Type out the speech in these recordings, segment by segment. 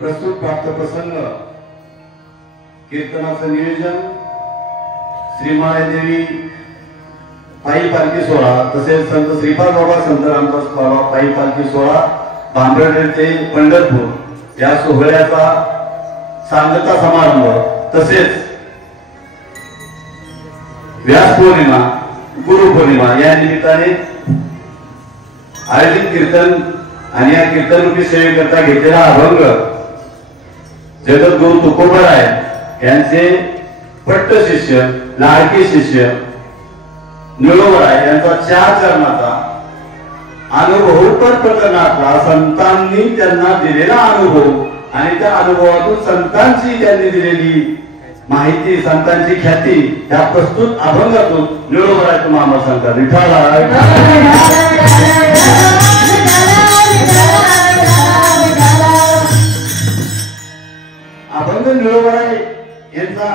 प्रस्तुत प्राप्त प्रसंग कीर्तनाचं नियोजन श्री माळेदेवी पायी पालखी सोहळा तसेच संत श्रीपाद बाबा संत रामदास बाबा पायी पालखी सोहळा भांबर्डे ते पंढरपूर या सोहळ्याचा सांगता समारंभ तसेच व्यास पौर्णिमा गुरु पौर्णिमा या निमित्ताने आयोजित कीर्तन आणि या कीर्तन रूपी सेवेकरता घेतलेला अभंग जगद्गुरु तुकोबराय यांचे पट्ट शिष्य लाडके शिष्य निळोबराय यांचा 4 चरणाचा अनुभवपर प्रकरणातला संतांनी त्यांना दिलेला अनुभव आणि त्या अनुभवातून संतांची त्यांनी दिलेली माहिती संतांची ख्याती त्या प्रस्तुत अभंगातून निळोबराय तुम्हाला सांगतात. अभंग निळोबराय यांचा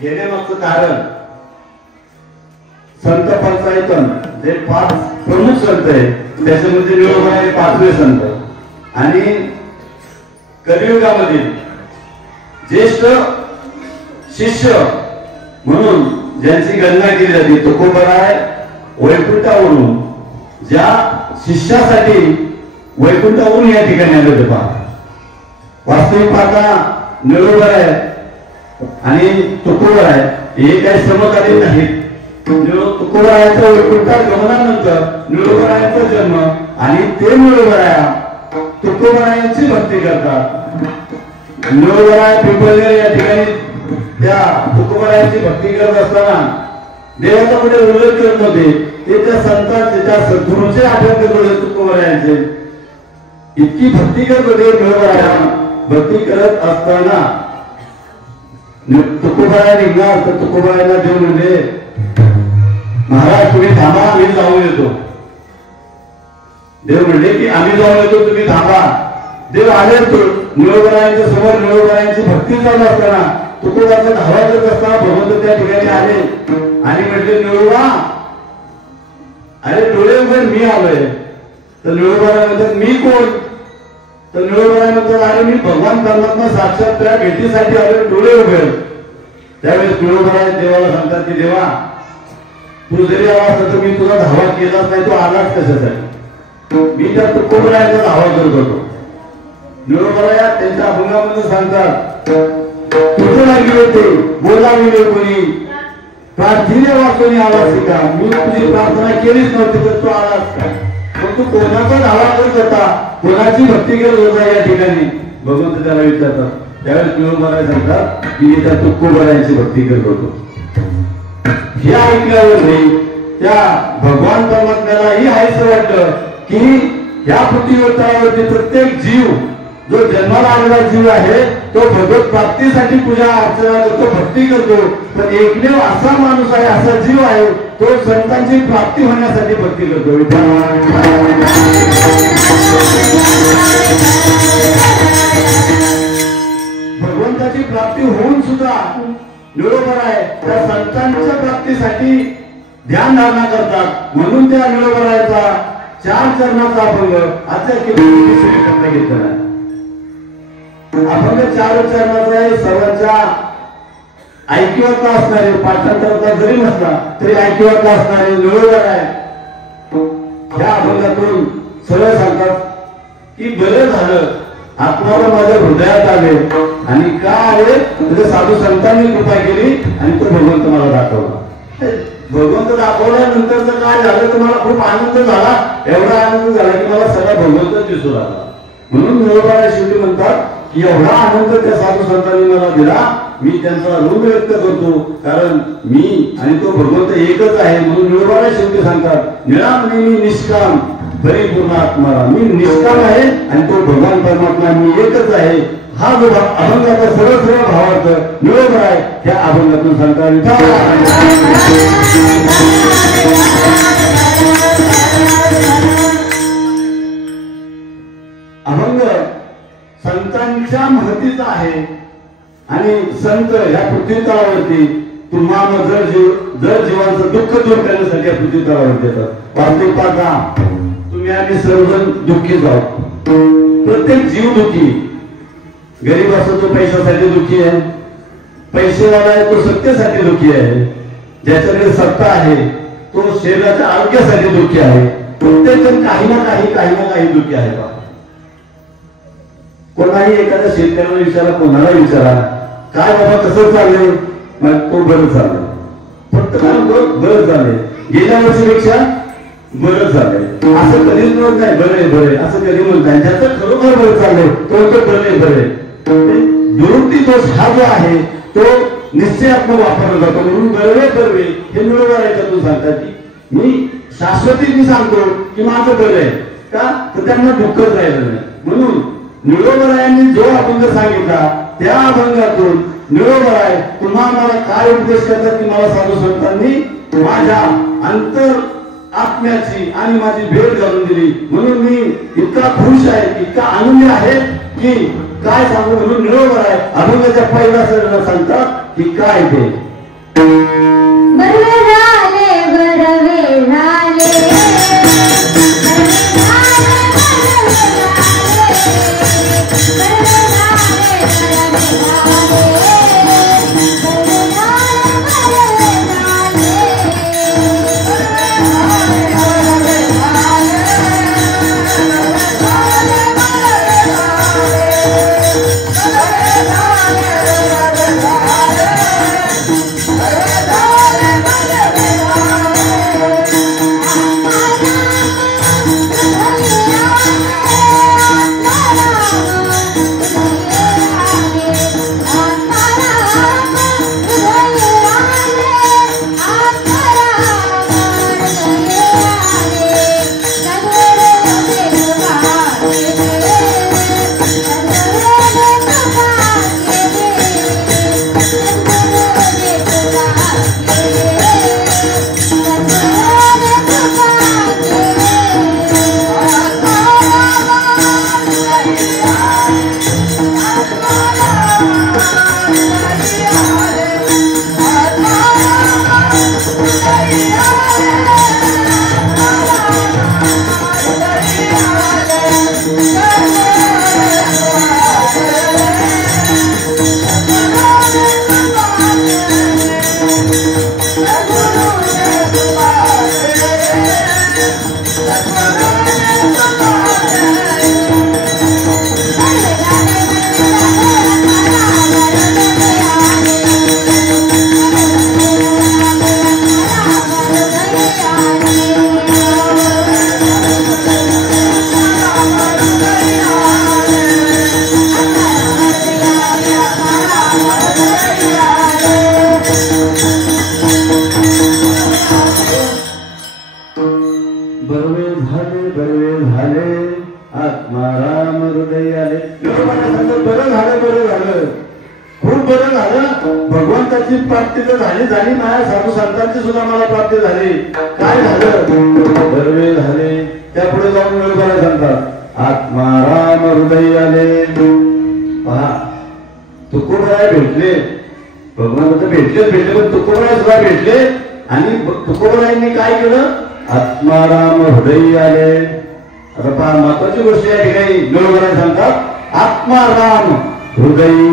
घेण्यामागचं कारण संत पंचायतन जे 5 प्रमुख संत आहे त्याच्यामध्ये निळोबराय 5वे संत आणि कलियुगामधील ज्येष्ठ शिष्य म्हणून ज्यांची गणना केली जाते तुकोबराय वैकुंठावरून ज्या शिष्यासाठी वैकुंठावरून या ठिकाणी आले होते पहा. वास्तविक पाहता निळोबराय आणि तुकोबराय हे काही समकालीन नाहीत. तुकोबरायांचा वैकुंठात गमनानंतर निळोबरायांचा जन्म आणि ते निळोबराय तुकोबरायांची भक्ती करतात. निळोबराय पिंपळनेर या ठिकाणी त्या तुकोबरायांची भक्ती करत असताना देवाचा पुढे उल्लेख करत होते ते त्या संतांचे त्या सद्गुरूंचे आठवण करत होते. तुकोबरायांचे इतकी भक्ती करत होते. निळोबराया भक्ती करत असताना तुकोबराय निघणार तर तुकोबरायला देव म्हणजे महाराज तुम्ही थांबा आम्ही जाऊन येतो. देव म्हणले की आम्ही जाऊन येतो तुम्ही थांबा. देव आले निळोबरायांच्या समोर निळोबरायांची भक्ती चालू असताना तुकोबराचा धावा करत असताना भगवंत त्या ठिकाणी आले आणि म्हटले निळोबा अरे डोळे उघड मी आलोय. तर निळोबराय म्हणतात मी कोण. तर निळोबराय म्हणतात अरे मी भगवान परमात्मा साक्षात त्या भेटीसाठी आलोय डोळे उघड. त्यावेळेस निळोबराय देवाला सांगतात की देवा तू जरी आला असता तर मी तुझा धावा केलाच नाही. तू आलाच कशासाठी. मी त्या तुकोबरायांचा धावा करत होतो. निळोबराय त्यांच्या अभंगामध्ये सांगतात कुठे लागले होते बोलाविले कोणी प्रार्थीने वाचून आलास का. मी तुझी प्रार्थना केलीच नव्हती तर तू आलास का. मग तू कोणाचा धावा करत होता कोणाची भक्ती करत होता या ठिकाणी भगवंत त्याला विचारतात. त्यावेळेस निळोबराय सांगतात की मी त्या तुकोबरायांची भक्ती करत होतो. हे ऐकल्यावर नाही त्या भगवान परमात्म्यालाही हायचं वाटलं की ह्या पृथ्वीवरती प्रत्येक जीव जो जन्माला आलेला जीव आहे तो भगवत प्राप्तीसाठी पूजा अर्चना करतो भक्ती करतो. पण एकमेव असा माणूस आहे असा जीव आहे तो संतांची प्राप्ती होण्यासाठी भक्ती करतो. भगवंताची प्राप्ती होऊन सुद्धा निळोबराय त्या संतांच्या प्राप्तीसाठी ध्यान धारणा करतात. म्हणून त्या निळोबरायाचा 4 चरणाचा अभंग आता किती करता घेतला अभंग 4 चरणाचा आहे. सर्वांच्या ऐकिवाचा असणारे पाठांतराचा जरी नसला तरी ऐकिवाचा असणारे निरोबर आहे. ह्या अभंगातून सरळ सांगतात की बरं झालं आत्माला माझ्या हृदयात आले आणि का आले म्हणजे साधू संतांनी कृपा केली आणि तो भगवंत मला दाखवला. भगवंत दाखवल्यानंतर जर काय झालं तर मला खूप आनंद झाला. एवढा आनंद झाला की मला सगळा भगवंत दिसू लागला. म्हणून निरोबाला शेवटी म्हणतात की एवढा आनंद त्या साधू संतांनी मला दिला मी त्यांचा ऋण व्यक्त करतो कारण मी आणि तो भगवंत एकच आहे. म्हणून निरोबाला शेवटी सांगतात निराम नेहमी निष्काम परिपूर्ण आत्मा मी निष्काम आहे आणि तो भगवान परमात्मा मी एकच आहे. हा जो अभंगाचा सरळ सरळ भावार्थ निरोबर आहे त्या अभंगातून सांगतात अभंग संतांच्या महतीचा आहे आणि संत या पृथ्वी तळावरती तुम्हाला जर जीवांचं दुःख दूर करण्यासाठी या पृथ्वी तळावरती येतात. वास्तविक पाहता तुम्ही आम्ही सर्वजण दुःखीच आहोत. प्रत्येक जीव दुःखी. गरीब असतो तो पैशासाठी दुःखी आहे. पैसेवाला आहे तो सत्तेसाठी दुःखी आहे. ज्याच्याकडे सत्ता आहे तो शरीराच्या आरोग्यासाठी दुःखी आहे. प्रत्येक जण काही ना काही दुःखी आहे. कोणाही एखाद्या शेतकऱ्याला विचारा कोणाला विचारा काय बाबा कसं चाललंय मग तो बरं चाललंय. फक्त बरं चाललंय गेल्या वर्षीपेक्षा बरं चाललंय असं कधीच म्हणत नाही. बरे असं कधी म्हणत नाही. ज्याचं खरोखर बरं चाललंय तो बरे दुरुक्ती दोष हा जो आहे तो निश्चयात्मक वापरला जातो. म्हणून बरवे हे निरोबर याच्यातून सांगतात की मी शाश्वती मी सांगतो की माझं बरं आहे का तर त्यांना दुःखच राहिलं नाही. म्हणून निरोबरायांनी जो अभंग सांगितला त्या अभंगातून निरोबर आहे तुम्हाला मला काय उपदेश करतात की मला साधू संतांनी माझ्या अंतर आत्म्याची आणि माझी भेट घालून दिली. म्हणून मी इतका खुश आहे इतका आनंदी आहे की काय सांगू. म्हणून निरोबर आहे अभंगाच्या पहिला सरला सांगतात की काय ते बरवे झाले भगवंताची प्राप्ती तर झाली नाही साधू संतांची सुद्धा मला प्राप्ती झाली. काय झालं बरवे झाले. त्यापुढे जाऊन निरोबाला सांगतात आत्माराम हृदय आले. पहा तुकोबराय भेटले भगवान भेटले पण तुकोबराय सुद्धा भेटले आणि तुकोबरायांनी काय केलं आत्माराम हृदयी आले. आता फार महत्वाची गोष्ट या ठिकाणी गणोबराय सांगतात, आत्माराम हृदयी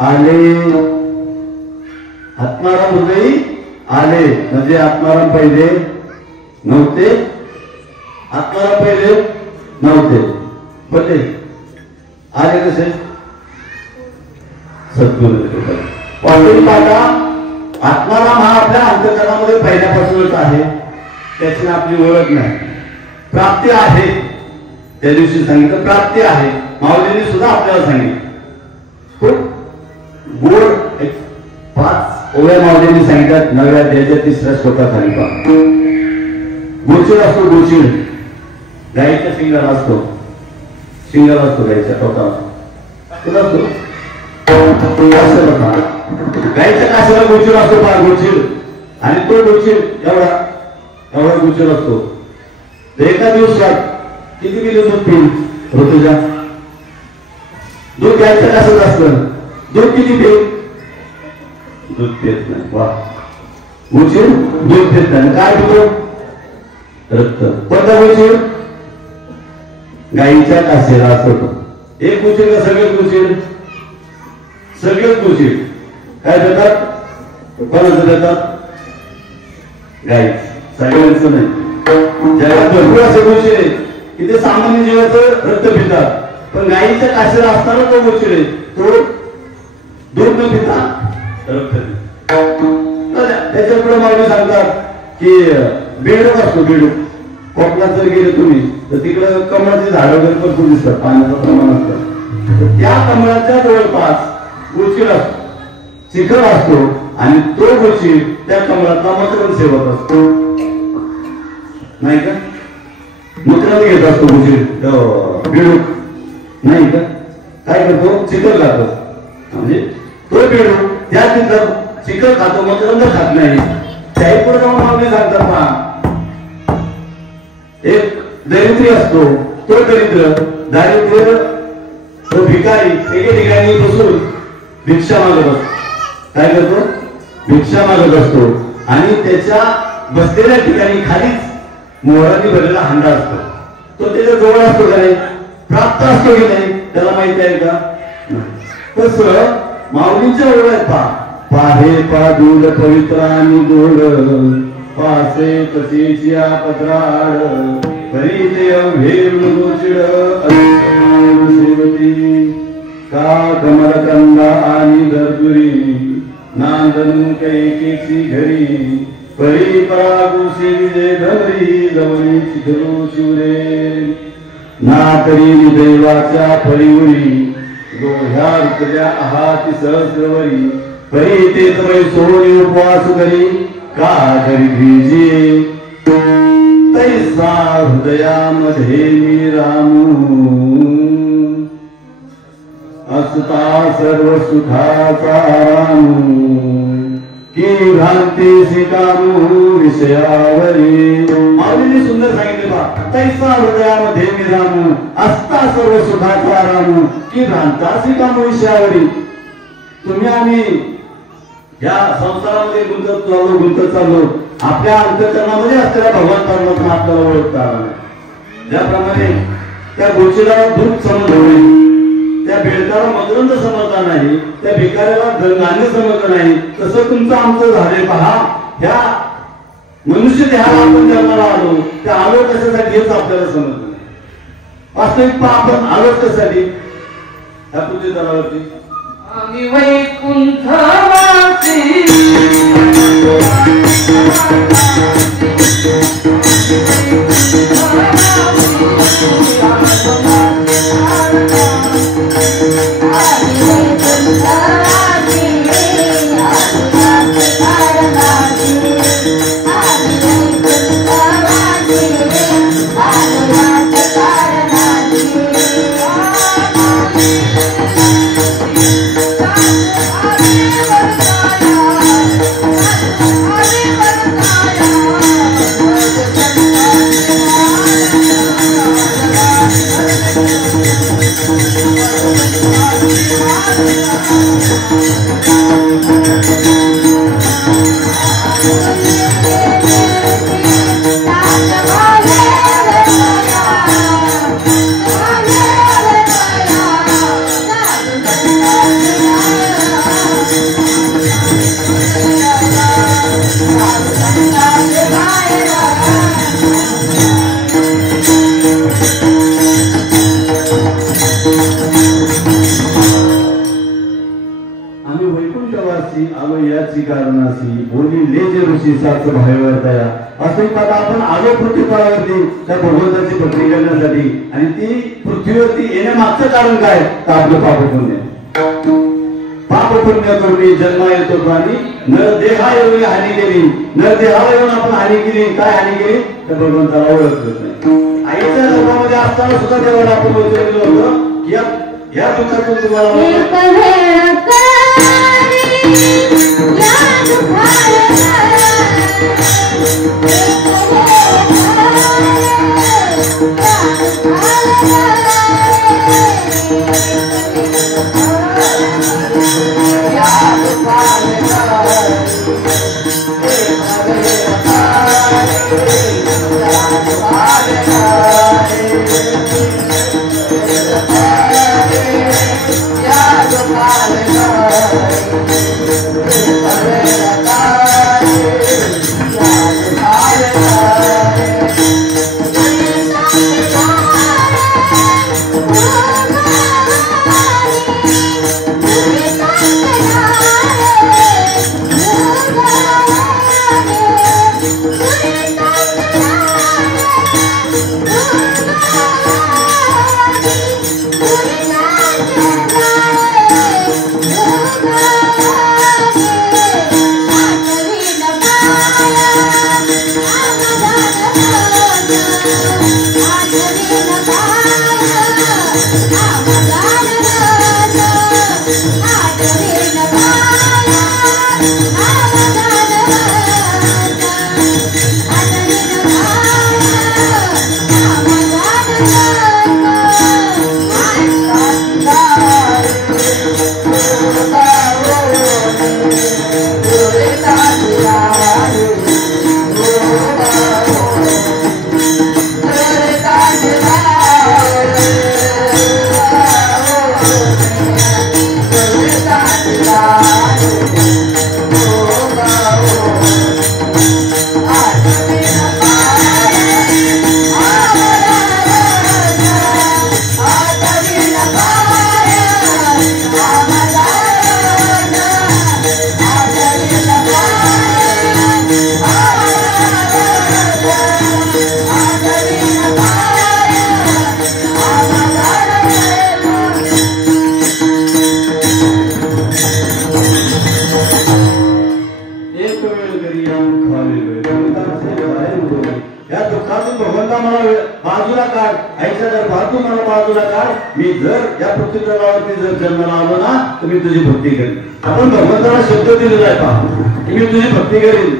आले. आत्माराम हृदयी आले म्हणजे आत्माराम पहिले नव्हते. आत्माराम पहिले नव्हते पण ते आले कसे? सद्गुरू ऑलरेडी पाहता आत्माराम हा आपल्या अंतःकरणामध्ये पहिल्यापासूनच आहे, त्याची आपली ओळख नाही. प्राप्ती आहे, त्या दिवशी सांगितलं प्राप्ती आहे. माऊलींनी सुद्धा आपल्याला सांगितलं. खूप गोड एक 5 ओव्या माऊलींनी सांगितल्यात 9व्या अध्यायाच्या 3ऱ्या श्लोकात सांगितलं. गोचिड असतो, गोचिड गाईच्या शिंगाला असतो, शिंगाला असतो गाईच्या टोकाला तुला असतो. गाईच्या काशाला गोचिड असतो, फार गोचिड. आणि तो गोचिड एवढा एवढा गोचिड असतो. तर एका दिवसात किती किलो दूध पिईल ऋतुजा? दूध गाईच्या काशात असतं, दूध किती पिईल? दूध पित नाही. वा, गोचिड दूध पित नाही. काय पितो? रक्त. कोणता गोचिड? गाईच्या कासेला असतो. एक गोचिड का सगळेच गोचिड? सगळेच गोचिड. काय देतात? कोणाचं देतात? गाई. सगळ्यांचं नाही. जगात भरपूर असे गोचिड आहेत की ते सामान्य जीवाचं रक्त पितात, पण गाईच्या कासेला असताना तो गोचिड आहे, तो दूध न पिता रक्त पितात. त्याच्या पुढे माऊली सांगतात की बेडूक असतो, बेडूक. कोकणात जर गेले तुम्ही तर तिकडे कमळाची झाडं वगैरे भरपूर दिसतात, पाण्याचं प्रमाण असतं. त्या कमळाच्या जवळपास गोचिड असतो, शिखर असतो, आणि तो गोचिड त्या कमळातला मकरंद सेवक असतो, नाही का? मकरंद घेत असतो गोचिड बेडूक, नाही का? काय करतो? शिखर खातो. म्हणजे तो बेडूक त्या तिथं शिखर खातो, मकरंद खात नाही. त्याही पुढे जाऊन मागणी सांगतात पहा, एक दरिद्री असतो, तो दरिद्र दारिद्र्य तो भिकारी एके ठिकाणी बसून भिक्षा मागत असतो. काय करतो? भिक्षा मागत असतो. आणि त्याच्या बसलेल्या ठिकाणी खालीच मोहरांनी भरलेला हांडा असतो. तो त्याच्या जवळ असतो का नाही? प्राप्त असतो की नाही? त्याला माहिती आहे का? तसं माऊलींच्या ओळख पाहे पादूल पवित्र आणि गोड पासे तसेची पत्राड परी ते अभेर गोचिड सेवती का कमलकंदा आणि दर्दुरी नांदनु कैकेची घरी परी परागुसी विजय धमरी जवळी चिखलो शिवरे ना तरी देवाच्या परिवरी दोह्या रुतल्या आहाती सहस्रवरी परी ते तमय सोनी उपवास करी का करी भिजे तैसा हृदयामध्ये मी रामू असता सर्व सुखाचा रामू की भ्रांती स्वीकारू विषयावरी. माऊलीने सुंदर सांगितले बा, तैसा हृदयामध्ये मी रामू असता सर्व सुखाचा रामू की भ्रांता स्वीकारू विषयावरी. तुम्ही आम्ही या संसारामध्ये गुंतत चाललो, आपल्या अंतःकरणामध्ये असलेल्या भगवान परमात्मा आपल्याला ओळखता आला नाही. ज्याप्रमाणे त्या गोचिडाला दूध समजलं, त्या बेडकाला मकरंद समजला नाही, त्या भिकाऱ्याला नाणे समजलं नाही, तसं तुमचं आमचं झालंय. पहा, ह्या मनुष्य देहाला आपण जन्माला आलो, त्या आलो कशासाठी हेच आपल्याला समजलं नाही. वास्तविक आपण आलो कशासाठी? ह्या पृथ्वी तलावरती आम्ही वैकुंठवासी जगाची कारणासी बोलिले जे ऋषी साच भावेवर तया असं आता आपण आलो पृथ्वीतलावरती त्या भगवंताची भक्ती करण्यासाठी आणि ती पृथ्वीवरती येण्यामागचं कारण काय तर आपलं पापपुण्य पापपुण्य करून जन्म येतो प्राणी नर देहा येऊन हानी केली नर देहाला येऊन आपण हानी केली काय हानी केली तर भगवंताला ओळखत नाही आईच्या गर्भामध्ये असताना सुद्धा देवाला आपण बोलतो होतं की या दुःखातून तुम्हाला मी जर या पृथ्वीतलावरती जर जन्माला आलो ना तर मी तुझी भक्ती करेन आपण भगवंताला शब्द दिलेला आहे पहा मी तुझी भक्ती करेन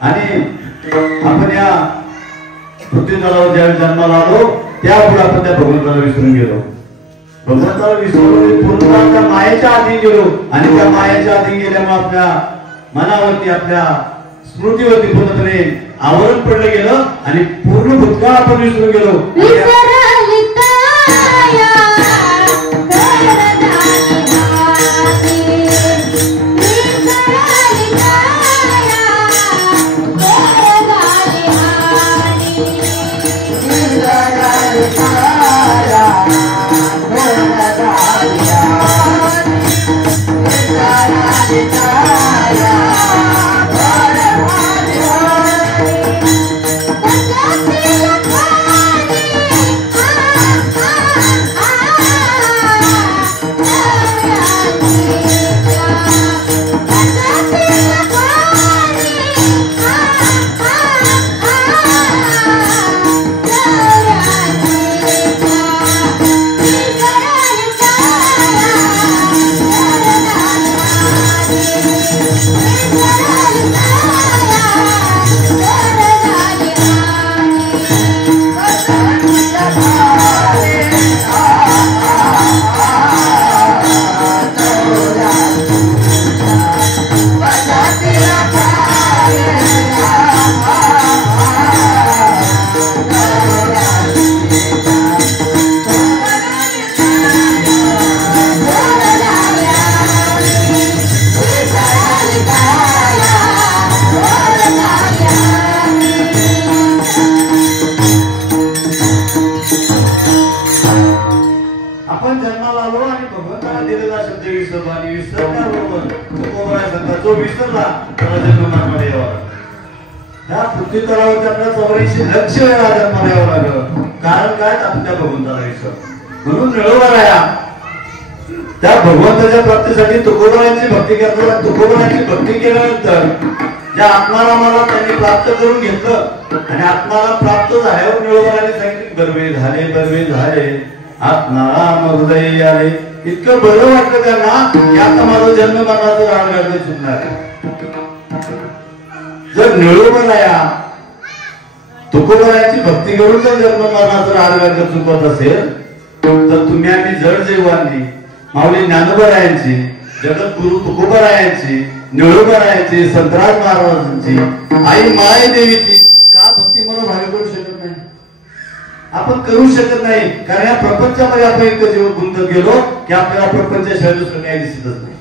आणि आपण या पृथ्वीतलावर ज्यावेळी जन्माला आलो त्यापुढे आपण त्या भगवंताला विसरून गेलो भगवंताला विसरून पूर्ण त्या मायेच्या आधी गेलो आणि त्या मायेच्या आधी गेल्यामुळे आपल्या मनावरती आपल्या स्मृतीवरती पूर्णपणे आवरण पडलं गेलं आणि पूर्ण भूतकाळ आपण विसरून गेलो आपण जन्माला आलो आणि भगवंताला दिलेला शब्द विसरलो आणि विसरल्याबरोबर तुकोबराय सांगतात जो विसरला त्याला जन्मामध्ये यावं लागलं. त्या पृथ्वी तलावर आपल्या 84 लक्ष वेळा जन्माला यावं लागलं. कारण काय आपण त्या भगवंताला विसरलो. म्हणून निळोबाराया त्या भगवंताच्या प्राप्तीसाठी तुकोबरायांची भक्ती करतात. तुकोबरायांची भक्ती केल्यानंतर त्या आत्मारामाला त्यांनी प्राप्त करून घेतलं आणि आत्माला प्राप्त झाल्यावर निळोबाराने सांगितले बर्वे झाले आत्माराम हृदय आले. इतकं बरं वाटलं त्यांना की आता माझं जन्म मरणाचं राग गाडणे सुटणार आहे. जर निळोबाराया तुकोबरायांची भक्ती करून जर जन्म मरणाचं राग गाडणं चुकत असेल तर तुम्ही आम्ही जड जैवांनी माऊली ज्ञानोबरायांची जगद्गुरु तुकोबरायांची निळोबरायांची संतराज महाराजांची आई माय देवीची का भक्ती म्हणून भावी करू शकत नाही. आपण करू शकत नाही कारण या प्रपंचामध्ये आपण इतकं जीवन गुंतत गेलो की आपल्याला प्रपंचाशिवाय दुसरं काही दिसतच नाही.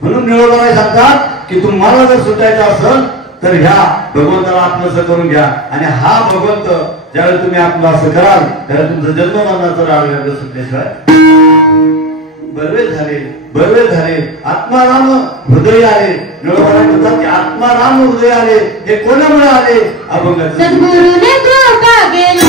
म्हणून निळोबराय सांगतात की तुम्हाला जर सुटायचं असेल तर ह्या भगवंताला आपलं करून घ्या आणि हा भगवंत ज्यावेळी तुम्ही आपलं असं कराल त्यावेळी तुमचं जन्म मरणाचं राग सुटल्याशिवाय बर्वे झाले आत्माराम हृदय आले. निळोबाराय म्हणतात की आत्माराम हृदय आले. हे कोणामुळे आले? अभंगाचे सद्गुरुने कृपा केली.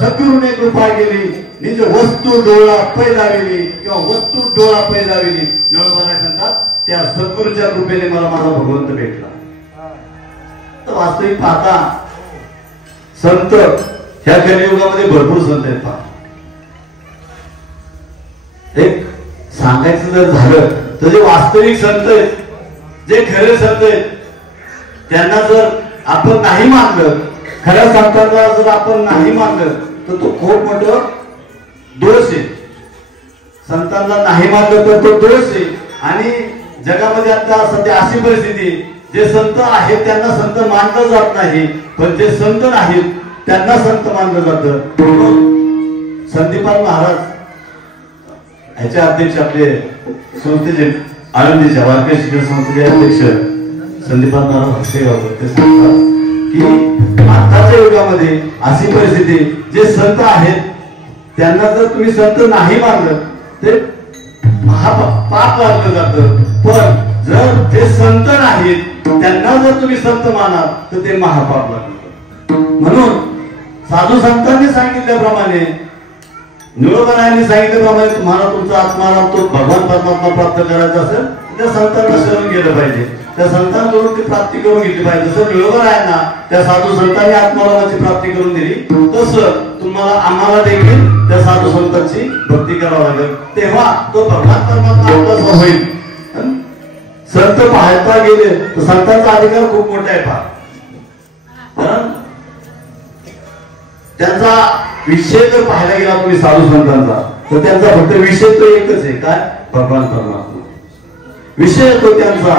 सद्गुरूने कृपा केली निज वस्तू डोळा पैदाविली किंवा वस्तू डोळा पैदाविली. निळोबाराय सांगतात त्या सद्गुरूच्या कृपेने मला माझा भगवंत भेटला. तर वास्तविक पाहता संत ह्या कलियुगामध्ये भरपूर संत आहेत. एक सांगायचं जर झालं तर जे वास्तविक संत आहेत जे खरे संत आहेत त्यांना जर आपण नाही मानलं खऱ्या संतांना जर आपण नाही मानलं तर तो खूप मोठं दोष आहे. संतांना नाही मानलं तर तो दोष आहे. आणि जगामध्ये आता सध्या अशी परिस्थिती जे संत आहेत त्यांना संत मानलं जात नाही पण जे संत नाहीत त्यांना संत मानलं जातं. संदीपान महाराज ह्याचे अध्यक्ष आपले संस्थेचे आळंदीच्या वारकरी शिक्षण संस्थेचे अध्यक्ष संदीपान महाराज हसेगावकर ते सांगतात की आताच्या युगामध्ये अशी परिस्थिती जे संत आहेत त्यांना जर तुम्ही संत नाही मानलं ते महापाप मानलं जातं. पण जर ते संत नाहीत त्यांना जर तुम्ही संत मानाल तर ते महापाप लागलं. म्हणून साधू संतांनी सांगितल्याप्रमाणे निळोबारायांनी सांगितल्याप्रमाणे तुम्हाला तुमचा आत्माराम तो भगवान परमात्मा प्राप्त करायचा असेल त्या संतांना शरण गेलं पाहिजे. त्या संतांकडून ती प्राप्ती करून घेतली पाहिजे. जसं निळोबारायांना त्या साधू संतांनी आत्मारामाची प्राप्ती करून दिली तसं तुम्हाला आम्हाला देखील त्या साधू संतांची भक्ती करावी लागेल. तेव्हा तो भगवान परमात्मा आपला होईल. संत पाहता गेले तर संतांचा अधिकार खूप मोठा आहे. कारण त्यांचा विषय जर पाहायला गेला तुम्ही साधू संतांचा तर त्यांचा फक्त विषय तो एकच आहे काय भगवान परमात्मा. विषय तो त्यांचा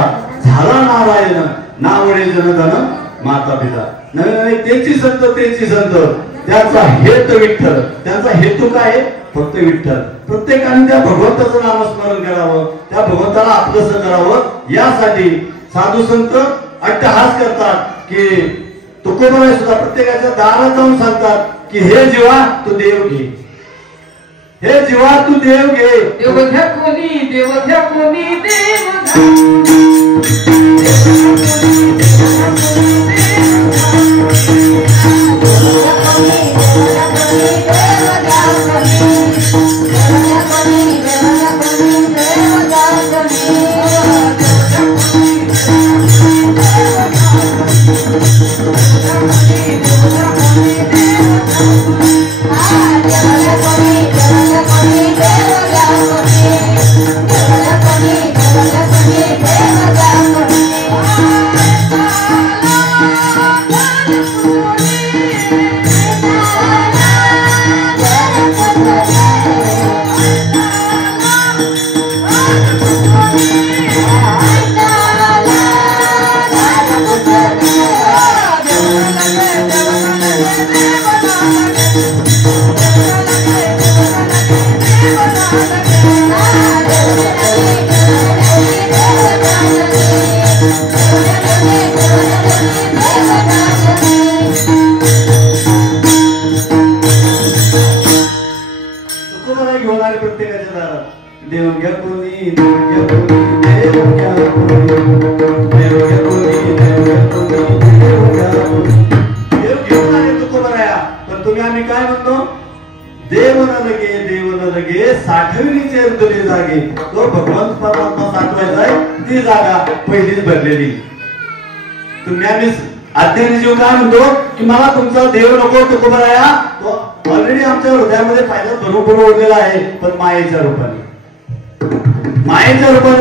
झाला नारायण नावडे जनधन माता पिता. नवीन त्याची संत त्यांचा हेतू विठ्ठल. त्यांचा हेतू काय फक्त विठ्ठल. प्रत्येकाने त्या भगवंताचं नामस्मरण करावं त्या भगवंताला आपलंसं करावं यासाठी साधू संत अट्टहास करतात की तुकोबाराय सुद्धा प्रत्येकाच्या दारात जाऊन सांगतात की हे जीवा तू देव घे, हे जीवा तू देव घे. देव घ्या कोणी, देव घ्या कोणी, देव काय म्हणतो की मला तुमचा देव नको तुकोबाराया, तो ऑलरेडी आमच्या हृदयामध्ये फायदा भरपूर ओढलेला आहे, पण मायेच्या रूपाने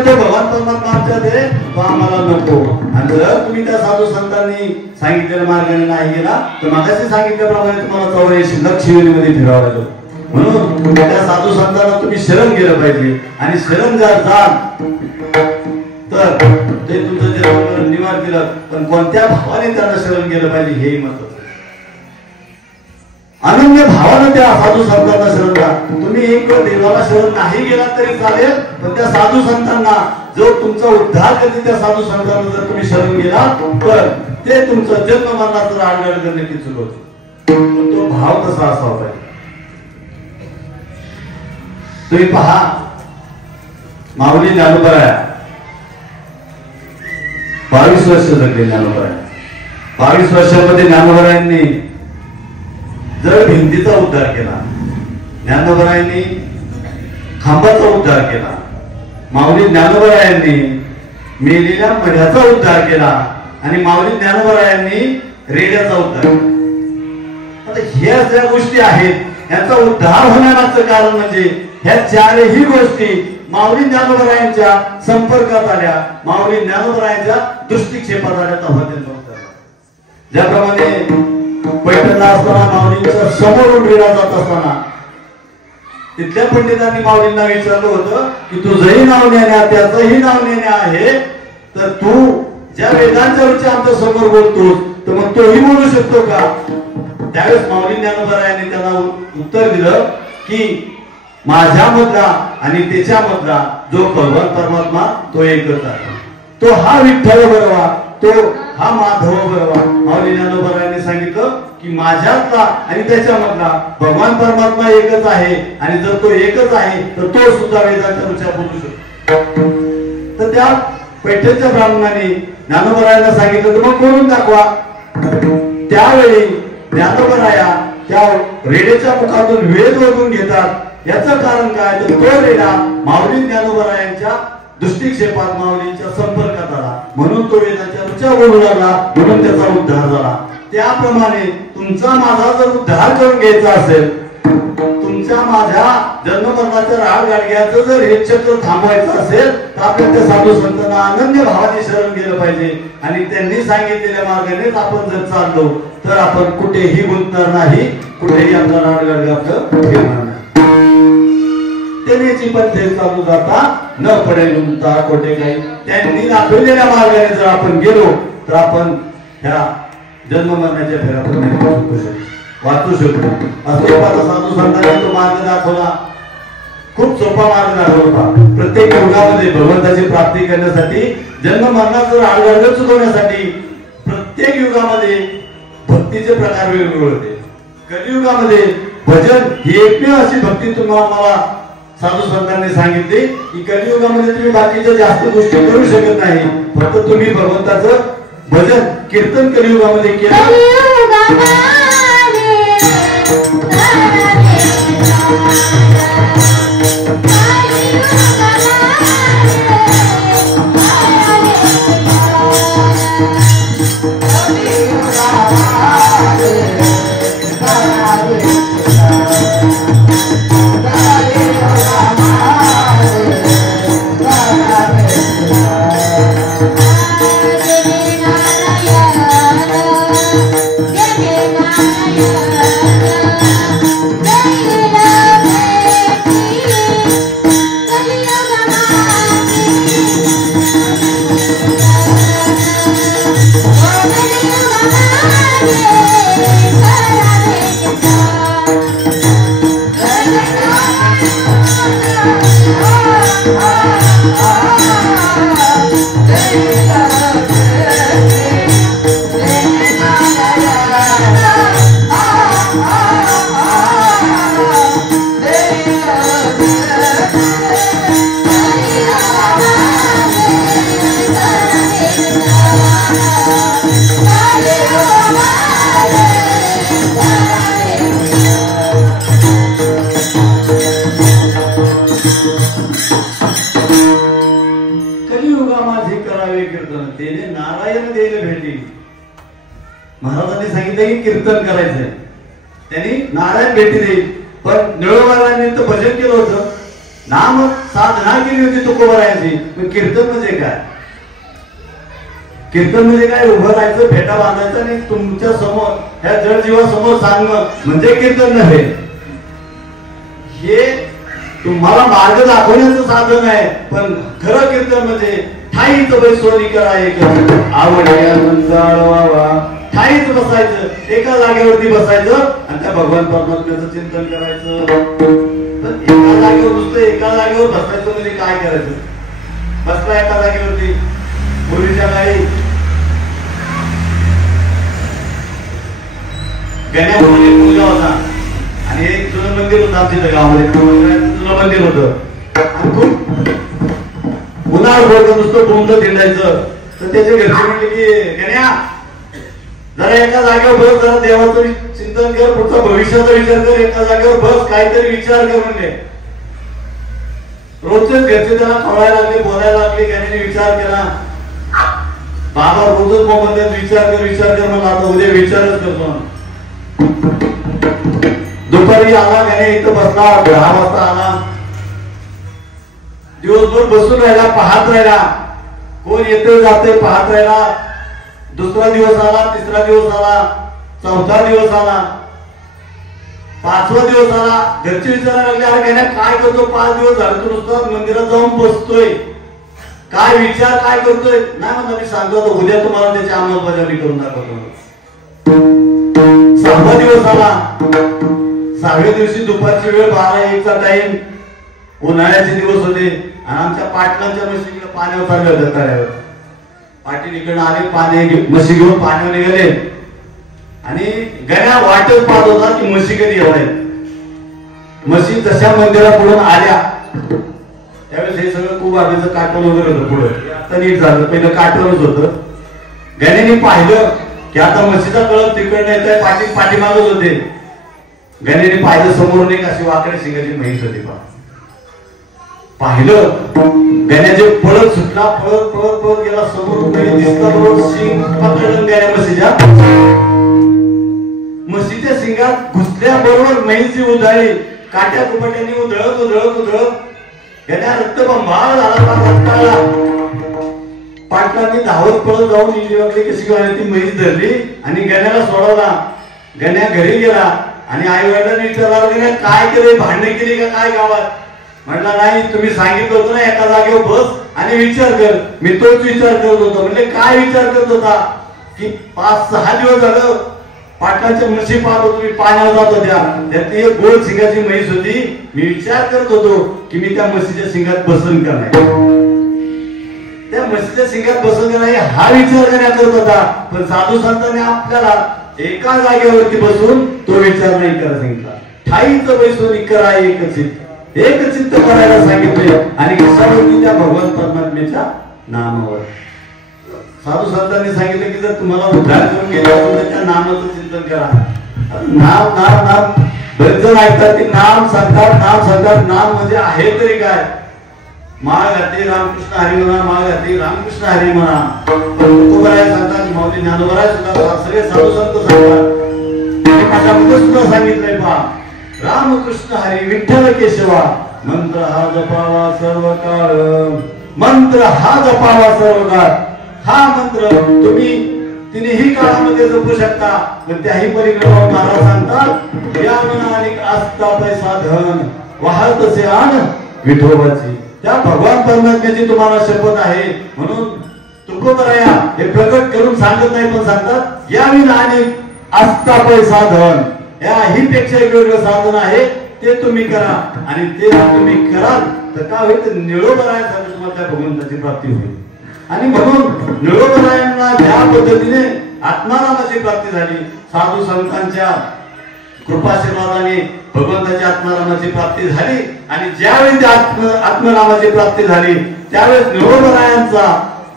तो भगवान परमात्मा आमच्या दे तो आम्हाला नको. आणि जर तुम्ही त्या साधू संतांनी सांगितलेल्या मार्गाने नाही गेला तर मागाशी सांगितल्याप्रमाणे तुम्हाला 84 लाख शिवरीमध्ये फिरावं लागेल. म्हणून त्या साधू संतांना तुम्ही शरण गेलं पाहिजे. आणि शरण जर जाल तर ते तुमचं जे निवार दिलं, पण कोणत्या भावाने त्यांना शरण गेलं पाहिजे हेही महत्वाचं. अनन्य भावानं त्या साधू संतांना शरण द्या. तुम्ही एक देवाला शरण नाही गेला तरी चालेल, पण त्या साधू संतांना जो तुमचा उद्धार करते त्या साधू संतांना जर तुम्ही शरण गेला तर ते तुमचं जन्म मरणाचं आडगड करणे की चुकवतो. पण तो भाव कसा असावा पाहिजे. तुम्ही पहा, माऊली ज्ञानोबा 22 वर्ष जगले ज्ञानोबा. 22 वर्षामध्ये ज्ञानोबारायांनी जर भिंतीचा उद्धार केला, ज्ञानोबारायांनी खांबाचा उद्धार केला, माऊली ज्ञानोबारायांनी मेलेल्या मढ्याचा उद्धार केला आणि माऊली ज्ञानोबारायांनी रेड्याचा उद्धार केला. आता ह्या ज्या गोष्टी आहेत यांचा उद्धार होण्यामागचं कारण म्हणजे ह्या चारही गोष्टी माऊली ज्ञानोबारायांच्या संपर्कात आल्या, माऊली ज्ञानोबारायांच्या दृष्टिक्षेपात आल्या. तेव्हा ते ज्याप्रमाणे पैठणला असताना माऊलींच्या समोरून रेडा जात असताना तिथल्या पंडितांनी माऊलींना विचारलं होतं की तुझंही नाव नेण्या त्याचंही नाव नेण्या आहे, तर तू ज्या वेदांच्या रुची आमच्या समोर बोलतोस तर मग तोही बोलू शकतो का. त्यावेळेस माऊली ज्ञानोबारायांनी त्यांना उत्तर दिलं की माझ्या मधला आणि त्याच्या मधला जो भगवान परमात्मा तो एकच आहे. तो हा विठ्ठल बरोवा, तो हा माधव बरोवा. माऊली ज्ञानोबारायांनी सांगितलं की माझ्यातला आणि त्याच्यामधला भगवान परमात्मा एकच आहे आणि जर तो एकच आहे तर तो सुद्धा वेदांच्या रुच्या बोलू शकतो. तर त्या पैठणच्या ब्राह्मणाने ज्ञानोबारायांना सांगितलं तर मग बोलून दाखवा. त्यावेळी ज्ञानोबाराया त्या रेड्याच्या मुखातून वेद ओढून घेतात. याचं कारण काय तर तो रेडा माऊली ज्ञानोबारायांच्या दृष्टिक्षेपात माऊलींच्या संपर्कात आला, म्हणून तो वेदांच्या रुच्या बोलू लागला, म्हणून त्याचा उद्धार झाला. त्याप्रमाणे तुमचा माझा जर उद्धार करून घ्यायचा असेल, तुमच्या माझ्या जन्ममरणाच्या राग गाडग्याचं जर हे चक्र थांबवायचं असेल तर आपण त्या साधू संतांना अनन्य भावाने शरण गेलं पाहिजे. आणि त्यांनी सांगितलेल्या मार्गानेच आपण जर चाललो तर आपण कुठेही गुंतणार नाही, कुठेही आपला राग गाडगा आपलं घेणार नाही. त्याची पण ते चालू जाता न पडे गुंता कोठे काही. त्यांनी दाखवलेल्या मार्गाने जर आपण गेलो तर आपण ह्या जन्म मरण्याच्या फेऱ्यातून वाचू शकतो. असं साधू संतांनी तो मार्ग दाखवला, खूप सोपा मार्ग दाखवला. प्रत्येक युगामध्ये भगवंताची प्राप्ती करण्यासाठी, जन्म मरणाचं आडगड चुकवण्यासाठी प्रत्येक युगामध्ये भक्तीचे प्रकार वेगवेगळे होते. कलियुगामध्ये भजन ही एकमेव अशी भक्ती तुम्हाला मला साधू संतांनी सांगितली की कलियुगामध्ये तुम्ही बाकीच्या जास्त गोष्टी करू शकत नाही, फक्त तुम्ही भगवंताचं भजन कीर्तन कलियुगामध्ये केलं. महाराजांनी सांगितलं की कीर्तन करायचंय, त्यांनी नारायण भेटी देईल. पण निळोबारांनी तर भजन केलं होतं, नाम साधना केली होती तुकोबारायांची. पण कीर्तन म्हणजे काय? कीर्तन म्हणजे काय? उभं राहायचं, फेटा बांधायचं आणि तुमच्या समोर ह्या जड जीवासमोर सांगणं म्हणजे कीर्तन नव्हे. हे तुम्हाला मार्ग दाखवण्याचं साधन आहे, पण खरं कीर्तन म्हणजे ठाईच बैसोरी करायचं, आवडल्या मंचाळवावा, ठाईच बसायचं, एका जागेवरती बसायचं आणि त्या भगवान परमात्म्याचं चिंतन करायचं. पण एका जागेवर नुसतं एका जागेवर बसायचं म्हणजे काय करायचं? बसला एका जागेवरती, पूर्वीच्या काळी गण्यामध्ये पूजा होता आणि एक जुनं मंदिर होतं आमच्या गावामध्ये, जुनं मंदिर होतं. उन्हाळ बोलतं नुसतं बोंबलं दिंडायचं. तर त्याचे घरचे म्हणले की गण्या जरा एका जागेवर बस, जरा देवाचं चिंतन कर, पुढचा भविष्याचा विचार कर, एका जागेवर बस, काहीतरी विचार कर म्हणले. रोजच घरचे त्याला खवळायला लागले, बोलायला लागले. गण्याने विचार केला, बाबा रोजच मोबाईल विचार कर म्हणला, आता उद्या विचारच करतो. दुपारी आला गण्या, इथं बसला, 10 वाजता आला. दिवसभर बसून राहिला, पाहत राहिला, कोण येतोय जातोय पाहत राहिला. दुसरा दिवस आला, तिसरा दिवस आला, चौथा दिवस आला, 5वा दिवस आला. घरचे विचारायला लागले, अरे गण्या काय करतो? 5 दिवस झाले तू नुसतं मंदिरात जाऊन बसतोय, काय विचार काय करतोय? नाही म्हणता, मी सांगतो उद्या तुम्हाला त्याची अंमलबजावणी करून दाखवतो. 6वा दिवस आला. 6व्या दिवशी दुपारची वेळ 12-1चा टाइम, उन्हाळ्याचे दिवस होते आणि आमच्या पाटलांच्या म्हशीकडे पाण्यावर चालले होते. तळ्यावर पाटील इकडे आले, पाणी म्हशी घेऊन पाण्यावर निघाले आणि गण्या वाटच पाहत होता की म्हशी कधी येणार. म्हशी जशा मंदिरापुढून आल्या त्यावेळेस हे सगळं खूप आधीचं काटण वगैरे होतं. पुढे आता नीट झालं, पहिलं काटणच होतं. गण्याने पाहिलं की आता म्हशीचा कळप तिकडनं येत आहे, पाटील पाठीमागच होते. गण्याने पाहिलं समोरून एक अशी वाकड्या शिंगाची म्हैस होती. पाहिलं गण्याचे पळत सुटला, पळत पळत पळत गेला, समोरून दिसला बरोबर शिंग पकडलं गण्या म्हशीच्या. म्हशीच्या शिंगात घुसल्याबरोबर म्हैस जी उधळली, काट्या कुपट्यांनी उधळत उधळत उधळत गण्या रक्तबंबाळ झाला. पाटलांनी धावत पळत जाऊन इंजिवाकडे कशी गाडी ती म्हैस धरली आणि गण्याला सोडवला. गण्या घरी गेला आणि आई वडिलांनी विचारला, गण्या काय केले? भांडणे केली का काय गावात? म्हटला नाही, तुम्ही सांगितलं होतं ना एका जागेवर बस आणि विचार कर. मी तोच विचार करत होतो. म्हणजे काय विचार करत होता? की 5-6 दिवस झालं पाटलांच्या म्हशी पाहत होतो, मी पाण्यावर जात होत्या, त्यातली एक गोल शिंगाची म्हैस होती. मी विचार करत होतो की मी त्या म्हशीच्या शिंगात बसन का नाही, त्या म्हशीच्या शिंगात बसन का नाही हा विचार करण्यात करत होता. पण साधू संतांनी आपल्याला एका जागेवरती बसून तो विचार नाही करा सांगितला. ठाईच बसून करा एकचित्त करायला सांगितले. आणि कशावरती? त्या भगवान परमात्म्याच्या नामावर. साधू संतांनी सांगितलं की जर तुम्हाला उद्धार करून गेला असेल तर त्या नामाचं चिंतन करा. नाम नाम नाम बरेच जण ऐकतात की नाम सांगतात. नाम म्हणजे आहे तरी काय? माळ घातली रामकृष्ण हरी म्हणा, माळ घातली रामकृष्ण हरी म्हणा. तुकोबाराय सांगतात, माऊली ज्ञानोबाराय सुद्धा, सगळे साधू संत सांगतात. माझ्यामध्ये सुद्धा सांगितलंय पहा, रामकृष्ण हरी विठ्ठल केशवा मंत्र हा जपावा सर्व काळ. मंत्र हा जपावा सर्व काळ. हा मंत्र तुम्ही तिन्ही काळामध्ये जपू शकता. पण त्याही परिक्रमा महाराज सांगतात, या मना आणि आस्था पैसा धन वाहतसे आण विठोबाची. त्या भगवान परमात्म्याची तुम्हाला शपथ आहे. म्हणून तुकोबराया हे प्रकट करून सांगत नाही, पण सांगतात या विना आणि आस्था पैसा धन, या ही पेक्षा वेगवेगळं साधन आहे, ते तुम्ही करा. आणि ते तुम्ही कराल तर काय होईल? तर निळोबरायासाठी तुम्हाला त्या भगवंताची प्राप्ती होईल. आणि म्हणून निळोबरायांना ज्या पद्धतीने आत्मारामाची प्राप्ती झाली, साधू संतांच्या कृपाशीर्वादाने भगवंताच्या आत्मारामाची प्राप्ती झाली. आणि ज्यावेळी त्या आत्मनामाची प्राप्ती झाली त्यावेळेस निळोबरायांचा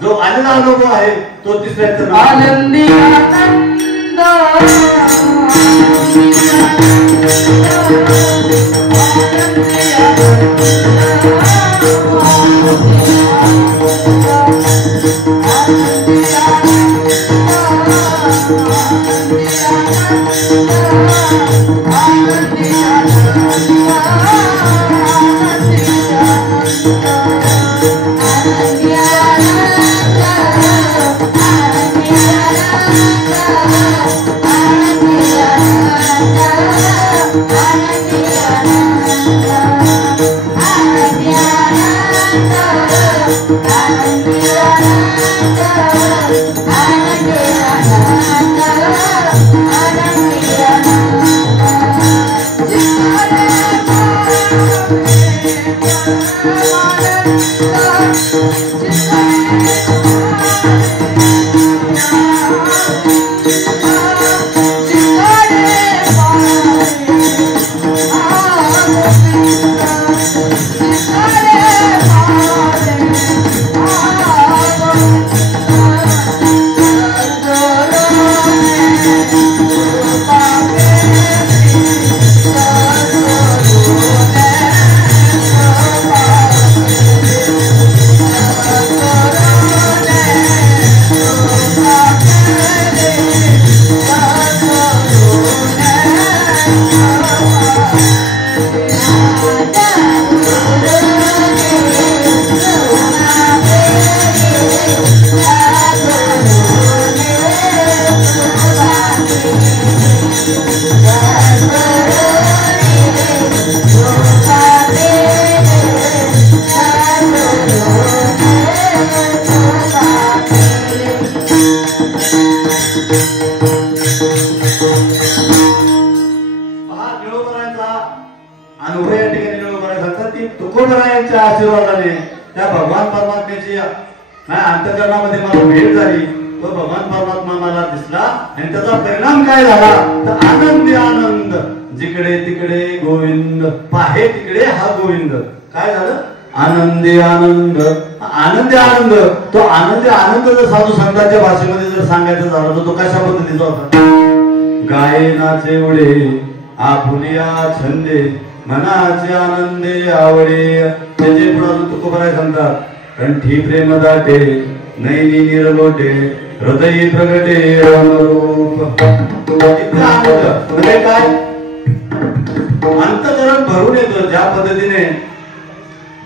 जो आलेला अनुभव आहे तो तिसऱ्याचं आनंदी आनंद तुकोबरायांच्या आशीर्वादाने त्या भगवान परमात्म्याची अंतःकरणामध्ये मला भेट झाली. तो भगवान परमात्मा मला दिसला आणि त्याचा परिणाम काय झाला तर आनंदी आनंद. जिकडे तिकडे गोविंद, पाहे तिकडे हा गोविंद. काय झालं? आनंदी आनंद. आनंदी आनंद. तो आनंदी आनंद जर साधू संतांच्या भाषेमध्ये जर सांगायचं झालं तर तो कशा पद्धतीचा होता? गायनाचे उडे आपुलिया छंदे मनाचे आनंदे आवडे. त्याचे पुढे तुकोबराय सांगतात, कंठी प्रेम दाटे नैनी निरलोटे हृदय प्रगटे रामरूप. म्हणजे काय? अंतःकरण भरून येतं. ज्या पद्धतीने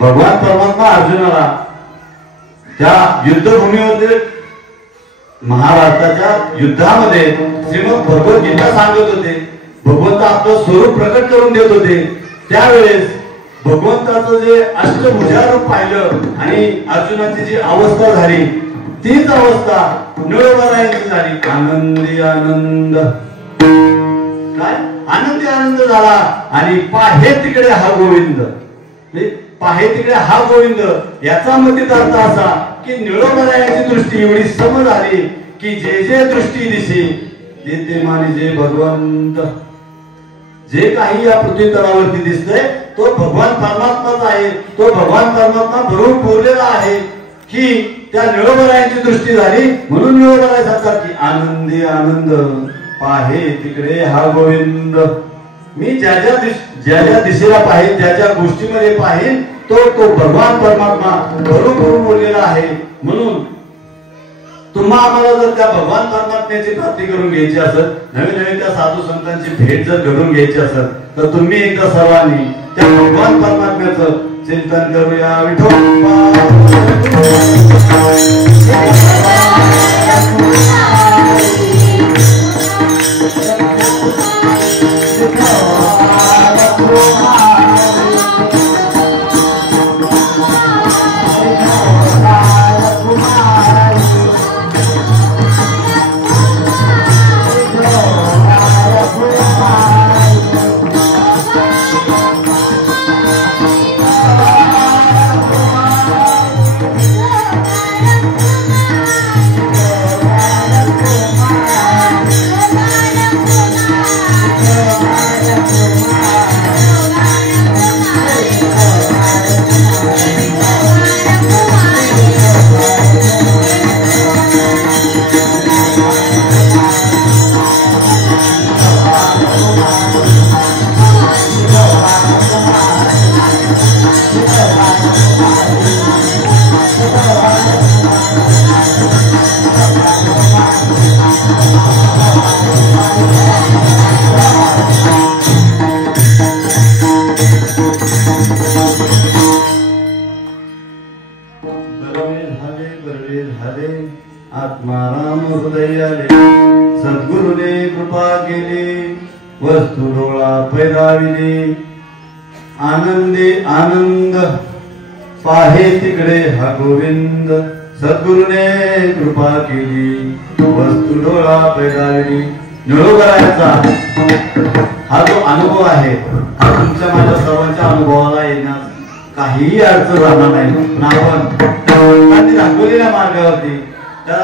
भगवान परमात्मा अर्जुनाला त्या युद्धभूमीमध्ये महाभारताच्या युद्धामध्ये श्रीमद भगवद्गीता सांगत होते. भगवंत आपलं स्वरूप प्रकट करून देत होते. त्यावेळेस भगवंताचं जे अष्टभुजा रूप पाहिलं आणि अर्जुनाची जी अवस्था झाली तीच अवस्था निळोबरायांची झाली. आनंदी आनंद. काय? आनंदी आनंद झाला. आणि पाहे तिकडे हा गोविंद. पाहे तिकडे हा गोविंद याचा मतीत अर्थ असा की निळोबरायांची दृष्टी एवढी सम झाली की जे जे दृष्टी दिसे ते मानिजे भगवंत. जे काही या पृथ्वी तलावरती दिसतंय तो भगवान परमात्माच आहे. तो भगवान परमात्मा भरून पुरलेला आहे की त्या निळोबरायांची दृष्टी झाली म्हणून निळोबराय सांगतात की आनंदी आनंद पाहे तिकडे हा गोविंद. मी ज्या ज्या दिशेला पाहिजे ज्या ज्या गोष्टीमध्ये पाहिजे तो भगवान परमात्मा भरून बोललेला आहे. म्हणून तुम्हा आम्हाला जर त्या भगवान परमात्म्याची प्राप्ती करून घ्यायची असेल नवीन नवीन त्या साधू संतांची भेट जर घडून घ्यायची असेल तर तुम्ही एकदा सर्वांनी त्या भगवान परमात्म्याचं चिंतन करूया. आत्माराम हृदयाले सद्गुरुने कृपा केली वस्तू डोळा पैदाविली. आनंदी आनंद पाहे तिकडे हा गोविंद. सद्गुरुने कृपा केली वस्तू डोळा पैदाविली. निळोबरायांचा हा जो अनुभव आहे हा तुमच्या माझ्या सर्वांच्या अनुभवाला येण्यास काहीही अडचण राहणार नाही. पण आपण दाखवलेल्या मार्गावरती त्या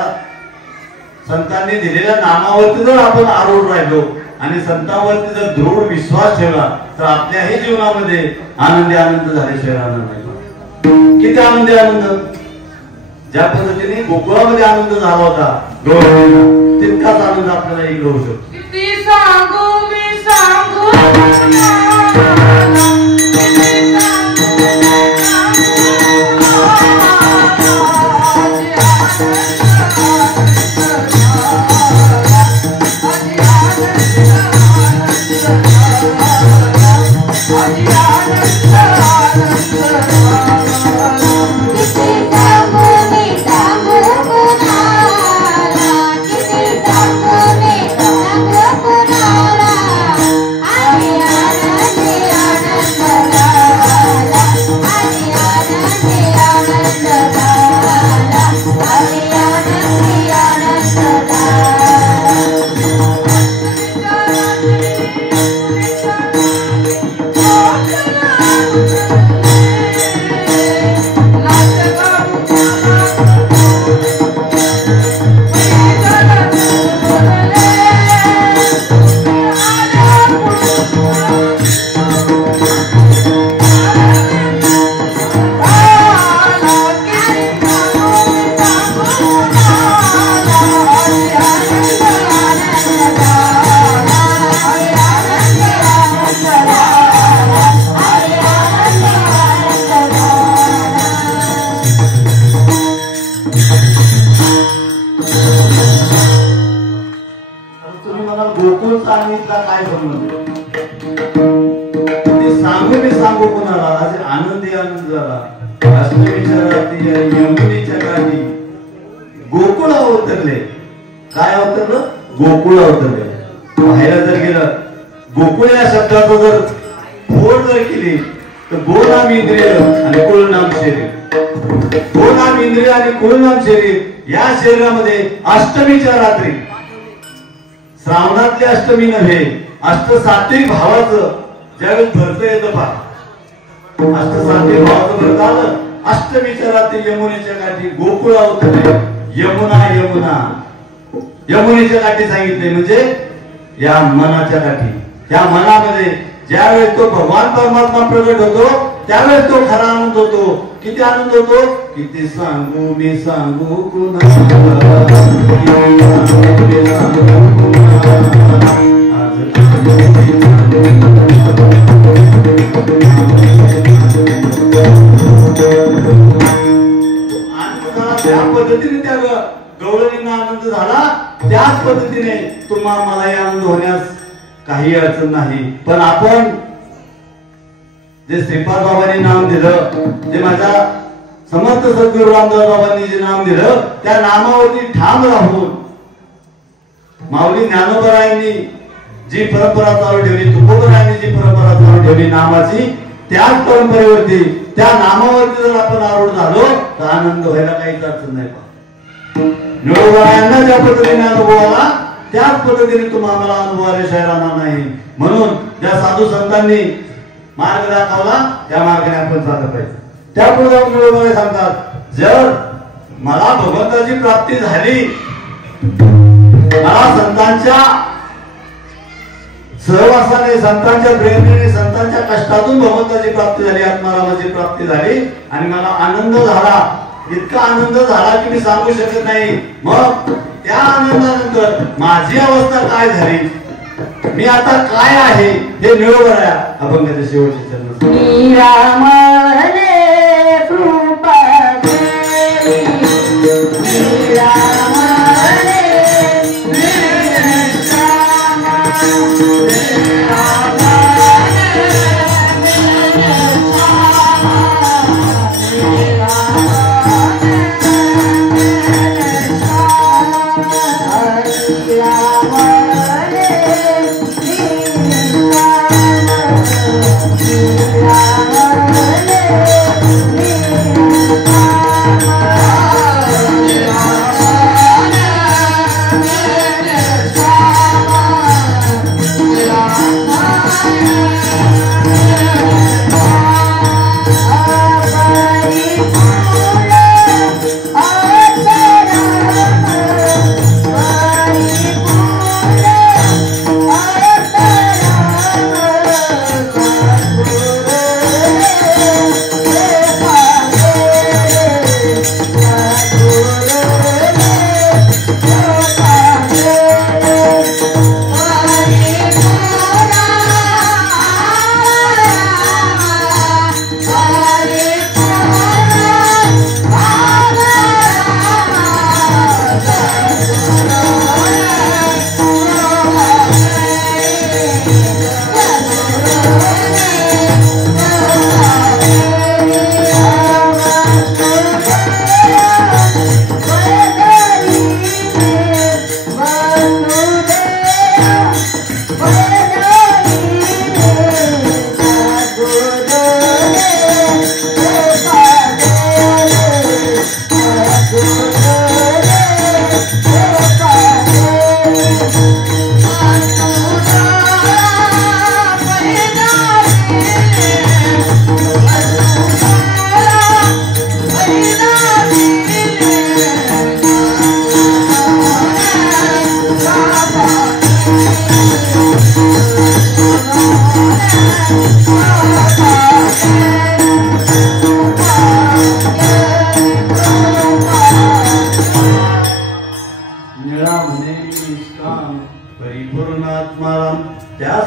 संतांनी दिलेल्या नामावरती जर आपण आरूढ राहिलो आणि संतांवरती जर दृढ विश्वास ठेवला तर आपल्याही जीवनामध्ये आनंदी आनंद झाल्याशिवाय राहणार नाही. किती आनंदी आनंद. ज्या पद्धतीने गोकुळामध्ये आनंद झाला होता तितकाच आनंद आपल्याला इकडे होऊ शकतो. किती सांगू मी सांगू काय संबंध ते सांगू मी सांगू कोणाला. आज आनंदी आनंद झाला. अष्टमीच्या रात्री यमुनेच्या काठी गोकुळ अवतरले. काय अवतरलं? गोकुळ अवतरले. बाहेर जर गेलं गोकुळ या शब्दाचं जर फोड जर केली तर गो नाम इंद्रिय आणि कुळ नाम शरीर. गो नाम इंद्रिय आणि कुळ नाम शरीर या शरीरामध्ये अष्टमीच्या रात्री श्रावणातली अष्टमी नव्हे अष्टसात्विक भावाचं ज्यावेळेस भरत येतं पहा. अष्टसात्विक भावाचं भरत आलं. अष्टमीच्या रात्री यमुनेच्या काठी गोकुळ अवतरले. यमुना यमुना यमुनेच्या गाठी सांगितले, म्हणजे या मनाच्या गाठी. या मनामध्ये ज्यावेळेस तो भगवान परमात्मा प्रगट होतो त्यावेळेस तो खरा आनंद होतो. किती आनंद होतो, किती सांगू मी सांगू कुणाला, त्या पद्धतीने त्या गवळणींना आनंद झाला. त्याच पद्धतीने तुम्हाला मलाही आनंद होण्यास काही अडचण नाही. पण आपण जे श्रीपाद बाबांनी नाम दिलं, जे माझ्या समर्थ सद्गुरू रामदास बाबांनी जे नाम दिलं, त्या नामावरती ठाम राहून माऊली ज्ञानोबरायांनी जी परंपरा चालू ठेवली, तुकोबरायांनी जी परंपरा चालू ठेवली नामाची, त्याच परंपरेवरती त्या नामावरती जर आपण आरूढ झालो तर आनंद व्हायला काहीच अडचण नाही. ज्ञानोबरायांना ज्या पद्धतीने अनुभव आला त्याच पद्धतीने तुम्हाला अनुभव आल्याशिवाय राहणार नाही. म्हणून ज्या साधू संतांनी मार्ग दाखवला त्या मार्गाने आपण चाललं पाहिजे. त्यापुढे जाऊन ज्ञानोबा सांगतात, जर मला भगवंताची प्राप्ती झाली, मला संतांच्या सहवासाने, संतांच्या प्रेरणेने, संतांच्या कष्टातून भगवंताची प्राप्ती झाली, आत्मारामाची प्राप्ती झाली आणि मला आनंद झाला, इतका आनंद झाला की मी सांगू शकत नाही. मग त्या आनंदानंतर माझी अवस्था काय झाली, मी आता काय आहे हे निरोबर आहे. आपण त्याच्या शेवटचे चरण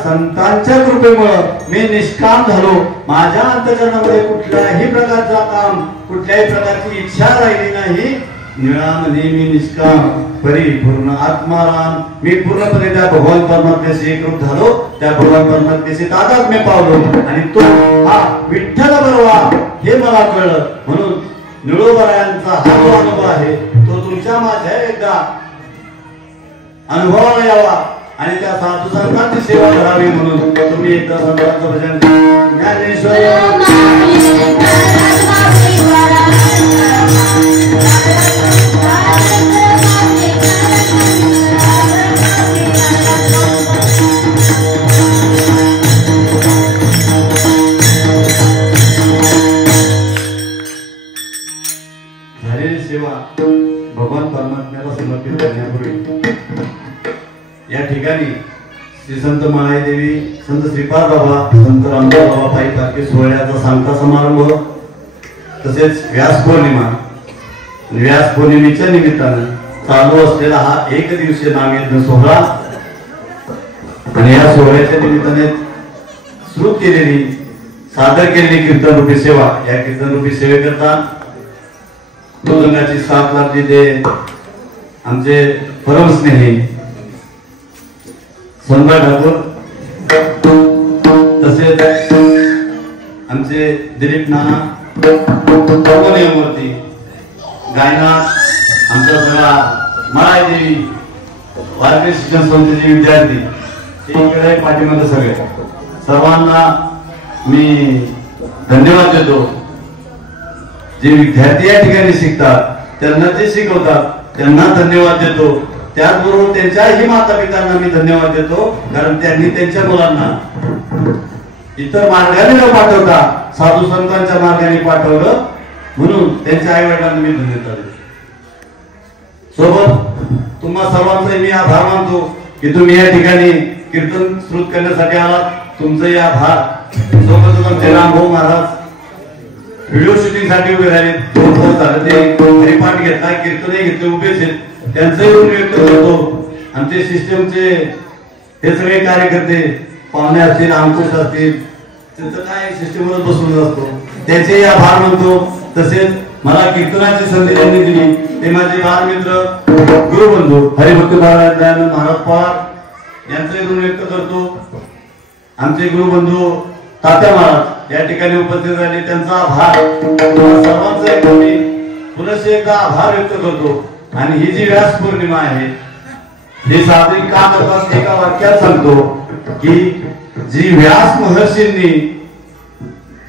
संतांच्या कृपेमुळे मी निष्काम झालो. माझ्या अंतःकरणामध्ये कुठल्याही प्रकारचा काम, कुठल्याही प्रकारची इच्छा राहिली नाही. निळामध्ये मी निष्काम, परिपूर्ण आत्माराम, मी पूर्णपणे त्या भगवान परमात्म्याशी एकरूप झालो. त्या भगवान परमात्म्याशी तादात्म्य पावलो आणि तो हा विठ्ठल बरोवा हे मला कळलं. म्हणून निळोबरायांचा हा जो अनुभव आहे तो तुमच्या माझ्या एकदा अनुभवाला यावा आणि त्या साधू संतांची सेवा करावी. म्हणून तुम्ही एकदा संतांचं भजन ज्ञानेश्वर झालेली सेवा भगवान परमात्म्याला समर्पित करण्यापूर्वी श्री संत माळादेवी, संत श्रीपाद बाबा, संत रामदास बाबा पायी पालखी सोहळ्याचा सांगता समारंभ, तसेच व्यास पौर्णिमा, व्यास पौर्णिमेच्या निमित्तानं चालू असलेला हा एक दिवसीय नामयज्ञ सोहळा आणि या सोहळ्याच्या निमित्ताने सुरू केलेली सादर केलेली कीर्तन रूपी सेवा, या कीर्तन रूपी सेवेकरता मृदंगाची साथ लाभली ते आमचे परमस्नेही सम्राट ठाकूर, तसेच आमचे दिलीप नाना हार्मोनियमवरती, गायनात आमचा सगळा माळादेवी भारतीय शिक्षण संस्थेचे विद्यार्थी इकडे पाठीमध्ये सगळे सर्वांना मी धन्यवाद देतो. जे विद्यार्थी या ठिकाणी शिकतात त्यांना ते शिकवतात त्यांना धन्यवाद देतो. त्याचबरोबर त्यांच्याही माता पित्यांना मी धन्यवाद देतो, कारण त्यांनी त्यांच्या मुलांना इतर मार्गाने न पाठवता साधू संतांच्या मार्गाने पाठवलं, म्हणून त्यांच्या आई वडिलांना मी धन्यवाद देतो. सोबत तुम्हा सर्वांचा मी आभार मानतो की तुम्ही या ठिकाणी कीर्तन श्रुत करण्यासाठी आलात. तुमचंही आभार. सोबतच आमचे रामभाऊ महाराज व्हिडिओ शूटिंग साठी उभे राहिले, झालं ते हरिपाठ घेतला, कीर्तनही घेतले, उभेच आहेत, त्यांचंही ऋण व्यक्त करतो. आमचे सिस्टमचे हे सगळे कार्यकर्ते पाहुणे असतील, अंकुश असतील, त्यांचं काय सिस्टमवरच बसून असतो, त्याचेही आभार मानतो. तसेच मला कीर्तनाची संधी त्यांनी दिली ते माझे बालमित्र गुरुबंधू हरिभक्त महाराज पवार यांचंही ऋण व्यक्त करतो. आमचे गुरुबंधू तात्या महाराज या ठिकाणी उपस्थित झाले, त्यांचा आभार. सर्वांचा मी पुनश्च एकदा आभार व्यक्त करतो. आणि ही जी व्यास पौर्णिमा आहे हे साजरी का करतात एका वाक्यात सांगतो की जी व्यास महर्षींनी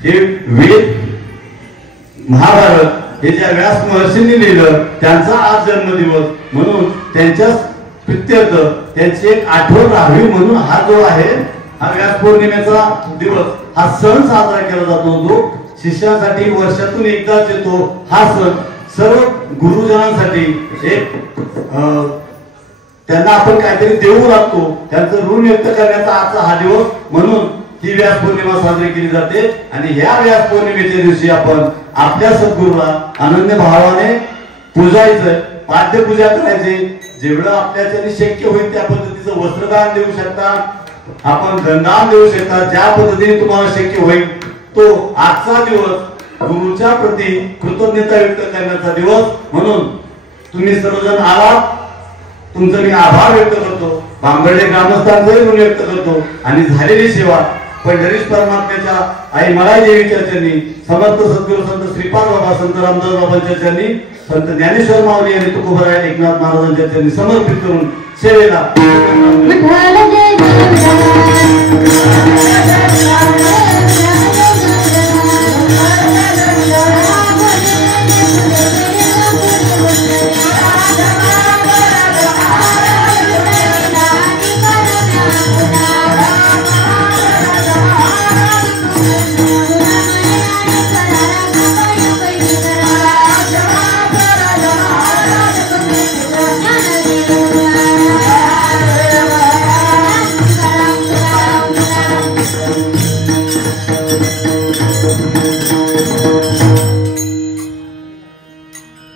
हे वेद महाभारत हे ज्या व्यास महर्षींनी लिहिलं त्यांचा आज जन्मदिवस, म्हणून त्यांच्या प्रित्यर्थ त्यांची एक आठवण राहावी म्हणून हा जो आहे हा व्यास पौर्णिमेचा दिवस, हा सण साजरा केला जातो. जो शिष्यांसाठी वर्षातून एकदाच येतो. हा सण सर्व गुरुजनांसाठी एक त्यांना आपण काहीतरी देऊ लागतो, त्यांचं ऋण व्यक्त करण्याचा आजचा हा दिवस, म्हणून ही व्यास पौर्णिमा साजरी केली जाते. आणि ह्या व्यास पौर्णिमेच्या दिवशी आपण आपल्या सद्गुरूला अनन्य भावाने पूजायचं, पाद्यपूजा करायची. जेवढं आपल्याच्याने शक्य होईल त्या पद्धतीचं वस्त्रदान देऊ शकता, आपण धनदान देऊ शकता, ज्या पद्धतीने तुम्हाला शक्य होईल तो आजचा दिवस गुरुच्या प्रती कृतज्ञता व्यक्त करण्याचा दिवस, म्हणून तुम्ही सर्वजण आलात, तुमचं मी आभार व्यक्त करतो. बांबर्डे ग्रामस्थांचंही ऋण व्यक्त करतो. आणि झालेली सेवा पंढरीश परमात्म्याच्या आई मळादेवीच्या चरणी, समर्थ सद्गुरू संत श्रीपाद बाबा, संत रामदास बाबांच्या चरणी, संत ज्ञानेश्वर माऊली आणि तुकोबराय एकनाथ महाराजांच्या चरणी समर्पित करून सेवेला